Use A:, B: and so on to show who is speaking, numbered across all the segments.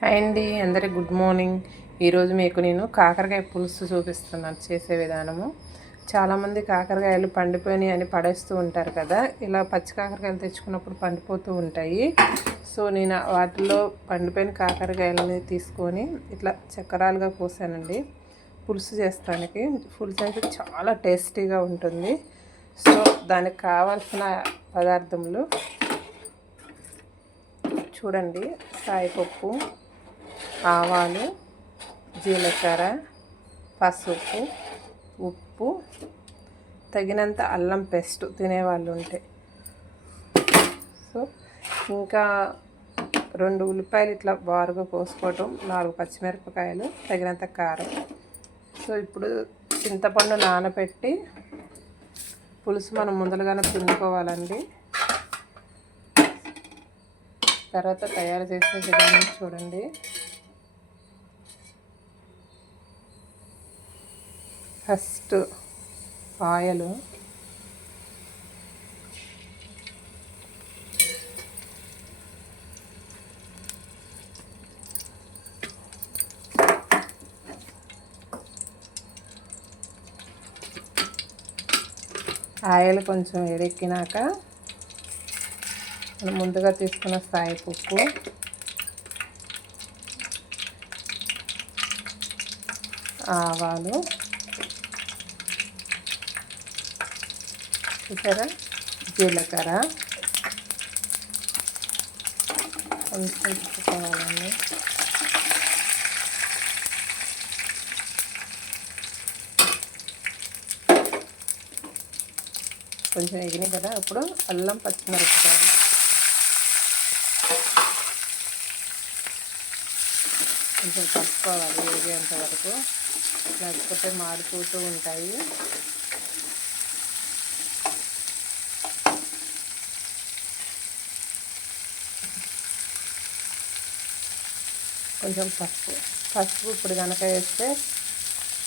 A: Hi అండి అందరికి good morning. ఈరోజు మీకు నేను కాకరకాయ పులుసు చూపిస్తున్నాను చేసే విధానము. చాలామంది కాకరకాయలు పండిపోయినాయి అని పడేస్తూ ఉంటారు కదా ఇలా పచ్చి కాకరకాయలు తెచ్చుకున్నప్పుడు పండిపోతూ ఉంటాయి. సో నేను వాటిలో పండిపోయిన కాకరకాయలని తీసుకొని ఇట్లా చక్రాలుగా కోసానండి. పులుసు చేస్తానికి పులుసు అయితే చాలా టేస్టీగా ఉంటుంది. సో దానికి కావాల్సిన పదార్థములు చూడండి సాయిపప్పు ఆవాలు జీలకర్ర పసుపు ఉప్పు తగినంత అల్లం పేస్ట్ తినేవాళ్ళు ఉంటే. సో ఇంకా రెండు ఉల్లిపాయలు ఇట్లా బారుగా కోసుకోవటం నాలుగు పచ్చిమిరపకాయలు తగినంత కారం. సో ఇప్పుడు చింతపండు నానబెట్టి పులుసు మనం ముందరగానే పిండుకోవాలండి. తర్వాత తయారు చేసే విధానం చూడండి. ఫస్ట్ ఆయిల్ ఆయిల్ కొంచెం వేడెక్కినాక మనం ముందుగా తీసుకున్న సాయి పప్పు. ఆవాలు. చూసారా? జీలకర్ర. కొంచెం తీసుకోవాలండి కొంచెం ఎగినాయి కదా అప్పుడు అల్లం పచ్చిమిరపకాయలు. కొంచెం కలుపుకోవాలి వేగేంత వరకు. లేకపోతే మాడిపోతూ ఉంటాయి. కొంచెం పసుపు. పసుపు ఇప్పుడు కనుక వేస్తే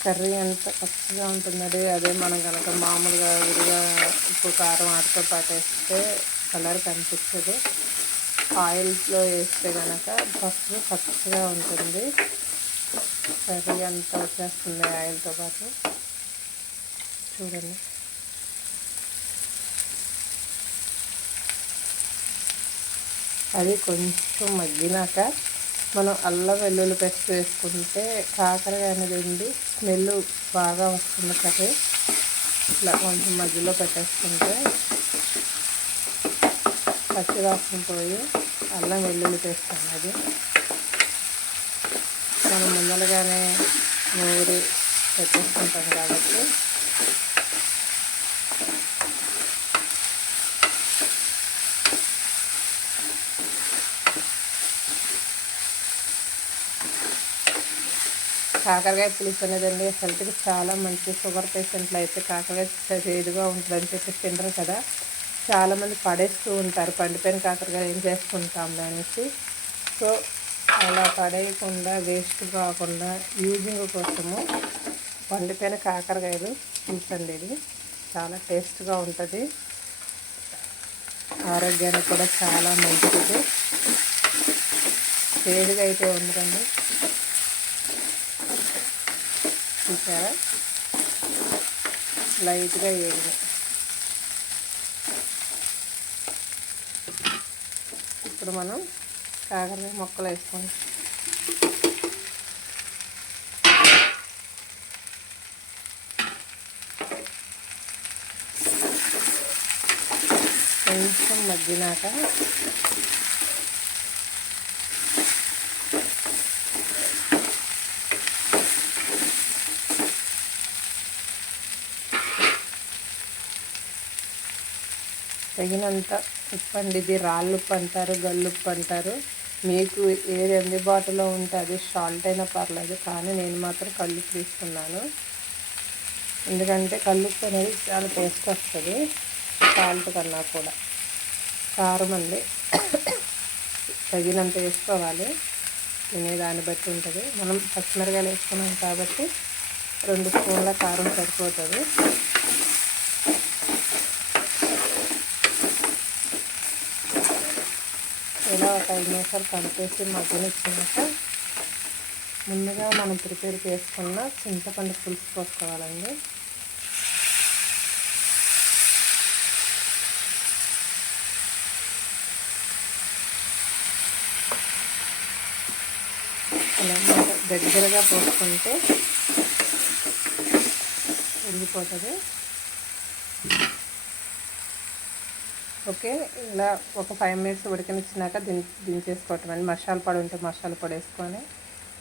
A: కర్రీ ఎంత పచ్చిగా ఉంటున్నది అదే మనం కనుక మామూలుగా విడిగా ఉప్పు కారం వాటితో పాటు వేస్తే కలర్ కనిపించదు. ఆయిల్స్లో వేస్తే కనుక పసుపు పచ్చిగా ఉంటుంది. కర్రీ అంతా వచ్చేస్తుంది ఆయిల్తో పాటు. చూడండి. అది కొంచెం మగ్గినాక మనం అల్లం వెల్లుల్లి పేస్ట్ వేసుకుంటే కాకరకాయ అనేది ఉండి స్మెల్ బాగా వస్తుంది కర్రీ. ఇట్లా కొంచెం మధ్యలో పెట్టేసుకుంటే పచ్చివాసన పోయి అల్లం వెల్లుల్లి పేస్ట్ అన్నది మనం ముందరగానే నూరి పెట్టేసుకుంటాం కాబట్టి కాకరకాయ పులుసు అనేదండి. హెల్త్కి చాలా మంచి షుగర్ పేషెంట్లు అయితే కాకరకాయ చేదుగా ఉంటుందని చెప్పి తినరు కదా. చాలామంది పడేస్తూ ఉంటారు. పండిపోయిన కాకరకాయ ఏం చేసుకుంటాం అనేసి. సో అలా పడేయకుండా వేస్ట్ కాకుండా యూజింగ్ కోసము పండిపోయిన కాకరకాయలు చూసండి. ఇది చాలా టేస్ట్గా ఉంటుంది. ఆరోగ్యానికి కూడా చాలా మంచిది. చేదుగా అయితే ఉండదండి చూసారా లైట్గా వేయడం ఇప్పుడు మనం కాకరకాయ మొక్కలు వేసుకోండి కొంచెం మగ్గినాక తగినంత ఉప్పు అండి ఇది రాళ్ళు ఉప్పు అంటారు గల్లుప్పు అంటారు. మీకు ఏది అందుబాటులో ఉంటే అది సాల్ట్ అయినా పర్లేదు కానీ నేను మాత్రం కళ్ళు తీసుకున్నాను. ఎందుకంటే కళ్ళుప్పు అనేది చాలా టేస్ట్ వస్తుంది సాల్ట్ కన్నా కూడా. కారం అండి. తగినంత వేసుకోవాలి. తినే దాన్ని బట్టి ఉంటుంది. మనం పచ్చిమిరకాయలు వేసుకున్నాం కాబట్టి రెండు స్పూన్ల కారం సరిపోతుంది. ఒక ఐదు నిమిషాలు కలిపేసి మగ్గనిచ్చినాక ముందుగా మనం ప్రిపేర్ చేసుకున్న చింతపండు పులుసు పోసుకోవాలండి. ఇలా దగ్గరగా పోసుకుంటే వెళ్ళిపోతుంది ఓకే. ఇలా ఒక ఫైవ్ మినిట్స్ ఉడకనిచ్చినాక దిం దించేసుకోవటం అండి. మసాలా పొడి ఉంటే మసాలా పొడి వేసుకొని.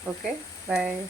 A: ఓకే. బాయ్.